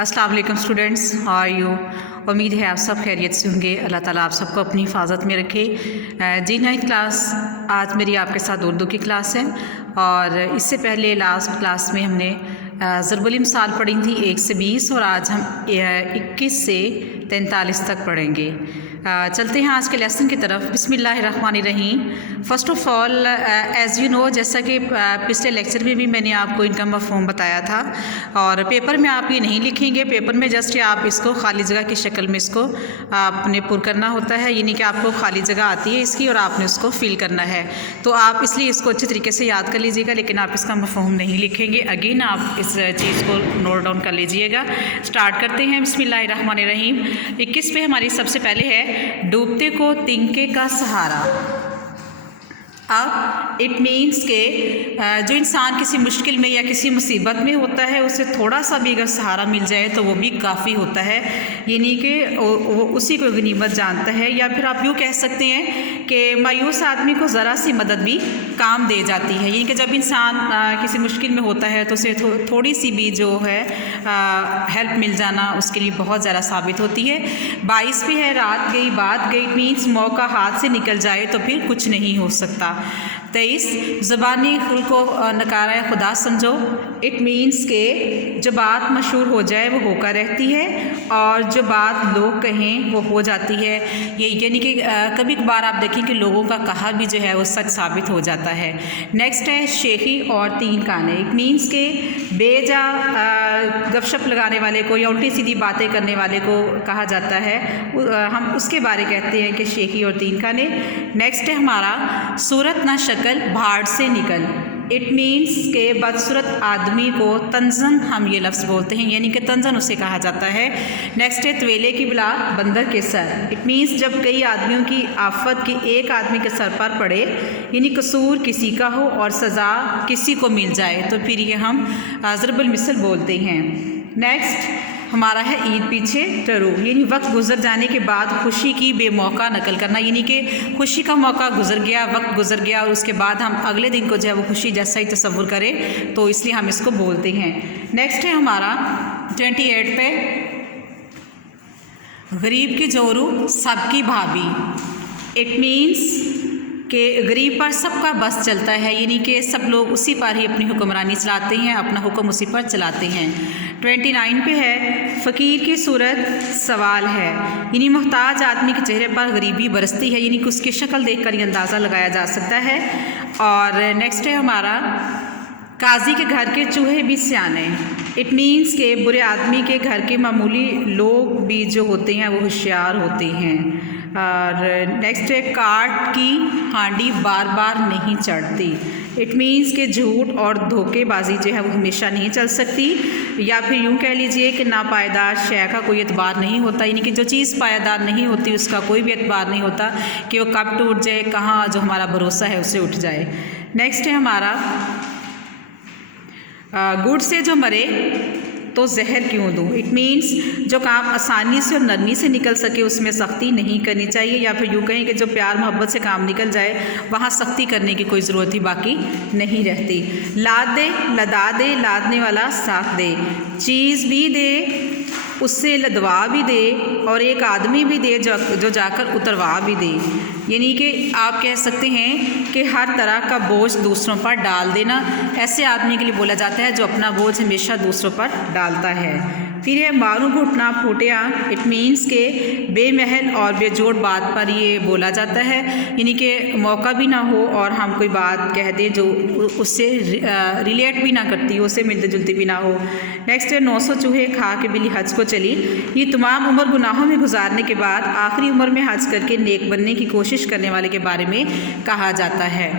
अस्सलाम वालेकुम students, how are you. उम्मीद है आप सब खैरियत से होंगे। अल्लाह ताला आप सबको अपनी हिफाजत में रखे। जी 9th क्लास आज मेरी आपके साथ उर्दू की क्लास है और इससे पहले लास्ट क्लास में हमने ज़रबुल मिसाल पढ़ी थी 1 से 20 और आज हम 21 से 43 तक पढ़ेंगे। चलते हैं आज के लेसन की तरफ। बिस्मिल्लाहिर्रहमानिर्रहीम। First of all as you know, जैसा कि पिछले लेक्चर में भी मैंने आपको इनका मफ़हूम बताया था और पेपर में आप ये नहीं लिखेंगे। पेपर में जस्ट आप इसको खाली जगह की शक्ल में इसको आपने पुर करना होता है, यानी कि आपको खाली जगह आती है इसकी और आपने उसको फिल करना है। तो आप इसलिए इसको अच्छे तरीके से याद कर लीजिएगा, लेकिन आप इसका मफ़हूम नहीं लिखेंगे। अगेन आप इस चीज़ को नोट डाउन कर लीजिएगा। स्टार्ट करते हैं। बिस्मिल्लाहिर्रहमानिर्रहीम। 21 पे हमारी सबसे पहले है डूबते को तिनके का सहारा। अब इट मीन्स के जो इंसान किसी मुश्किल में या किसी मुसीबत में होता है उसे थोड़ा सा भी अगर सहारा मिल जाए तो वो भी काफ़ी होता है, यानी कि वो उसी को गनीमत जानता है। या फिर आप यूँ कह सकते हैं कि मायूस आदमी को ज़रा सी मदद भी काम दे जाती है, यानी कि जब इंसान किसी मुश्किल में होता है तो उसे थोड़ी सी भी जो है हेल्प मिल जाना उसके लिए बहुत ज़्यादा साबित होती है। 22 पे है रात गई बात गई। इट मीन्स मौका हाथ से निकल जाए तो फिर कुछ नहीं हो सकता। 23 ज़बानी खुल को नकारा खुदा समझो। इट मीन्स के जो बात मशहूर हो जाए वो होकर रहती है और जो बात लोग कहें वो हो जाती है। ये यानी कि कभी कभार आप देखें कि लोगों का कहा भी जो है वो सच साबित हो जाता है। नेक्स्ट है शेखी और तीन काने। इट मीन्स के बेजा गपशप लगाने वाले को या उल्टी सीधी बातें करने वाले को कहा जाता है, हम उसके बारे कहते हैं कि शेखी और तीन काने। नेक्स्ट है हमारा सूरत ना शक्ल भाड़ से निकल। इट मीन्स के बदसूरत आदमी को तंजन हम ये लफ्ज़ बोलते हैं, यानी कि तंजन उसे कहा जाता है। नेक्स्ट है तवेले की बिला बंदर के सर। इट मीन्स जब कई आदमियों की आफत की एक आदमी के सर पर पड़े, यानी कसूर किसी का हो और सज़ा किसी को मिल जाए तो फिर ये हम ज़रबुल मिसल बोलते हैं। नेक्स्ट हमारा है ईद पीछे टरू, यानी वक्त गुजर जाने के बाद खुशी की बेमौका नकल करना, यानी कि खुशी का मौका गुजर गया, वक्त गुजर गया और उसके बाद हम अगले दिन को जो है वो खुशी जैसा ही तसव्वुर करें तो इसलिए हम इसको बोलते हैं। नेक्स्ट है हमारा 28 पे गरीब की जोरू सबकी भाभी। इट मीन्स कि गरीब पर सबका बस चलता है, यानी कि सब लोग उसी पर ही अपनी हुक्मरानी चलाते हैं, अपना हुक्म उसी पर चलाते हैं। 29 पे है फ़कीर की सूरत सवाल है, यानी मोहताज आदमी के चेहरे पर गरीबी बरसती है, यानी कि उसकी शक्ल देखकर ये अंदाज़ा लगाया जा सकता है। और नेक्स्ट है हमारा काजी के घर के चूहे भी सियाने। इट मीन्स के बुरे आदमी के घर के मामूली लोग भी जो होते हैं वो होशियार होते हैं। और नेक्स्ट है काट की हांडी बार बार नहीं चढ़ती। इट मीन्स के झूठ और धोखेबाजी जो है वो हमेशा नहीं चल सकती, या फिर यूँ कह लीजिए कि नापायदार शय का कोई एतबार नहीं होता, यानी कि जो चीज़ पायदार नहीं होती उसका कोई भी एतबार नहीं होता कि वो कब टूट जाए, कहाँ जो हमारा भरोसा है उससे उठ जाए। नेक्स्ट है हमारा गुड़ से जो मरे तो जहर क्यों दूँ। इट मीन्स जो काम आसानी से और नरमी से निकल सके उसमें सख्ती नहीं करनी चाहिए, या फिर यूँ कहें कि जो प्यार मोहब्बत से काम निकल जाए वहाँ सख्ती करने की कोई ज़रूरत ही बाकी नहीं रहती। लाद दे लदा दे, लादने वाला साथ दे, चीज़ भी दे उससे लदवा भी दे और एक आदमी भी दे जो जाकर उतरवा भी दे, यानी कि आप कह सकते हैं कि हर तरह का बोझ दूसरों पर डाल देना ऐसे आदमी के लिए बोला जाता है जो अपना बोझ हमेशा दूसरों पर डालता है। फिर है मारू घुटना फूटिया। इट मीन्स के बेमहल और बेजोड़ बात पर ये बोला जाता है, यानी कि मौका भी ना हो और हम कोई बात कह दें जो उससे रिलेट भी ना करती हो, उससे मिलती जुलती भी ना हो। नेक्स्ट है 900 चूहे खा के बिल्ली हज को चली। ये तमाम उम्र गुनाहों में गुजारने के बाद आखिरी उम्र में हज करके नेक बनने की कोशिश करने वाले के बारे में कहा जाता है।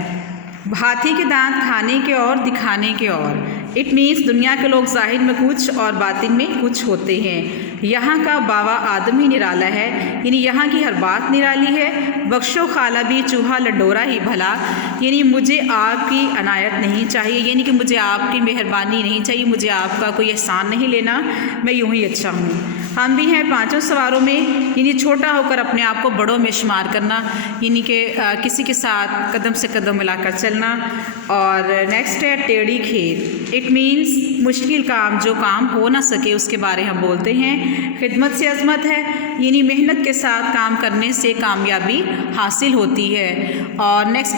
हाथी के दांत खाने के और दिखाने के और। इट मीन्स दुनिया के लोग ज़ाहिर में कुछ और बातिन में कुछ होते हैं। यहाँ का बावा आदम ही निराला है, यानी यहाँ की हर बात निराली है। बख्शो खाला भी चूहा लडोरा ही भला, यानी मुझे आपकी अनायत नहीं चाहिए, यानी कि मुझे आपकी मेहरबानी नहीं चाहिए, मुझे आपका कोई एहसान नहीं लेना, मैं यूं ही अच्छा हूँ। हम भी हैं पांचों सवारों में, यानी छोटा होकर अपने आप को बड़ों में शुमार करना, यानी कि किसी के साथ कदम से कदम मिलाकर चलना। और नेक्स्ट है टेढ़ी खीर। इट मीन्स मुश्किल काम, जो काम हो ना सके उसके बारे हम बोलते हैं। खिदमत से अज़मत है, यानी मेहनत के साथ काम करने से कामयाबी हासिल होती है। और नेक्स्ट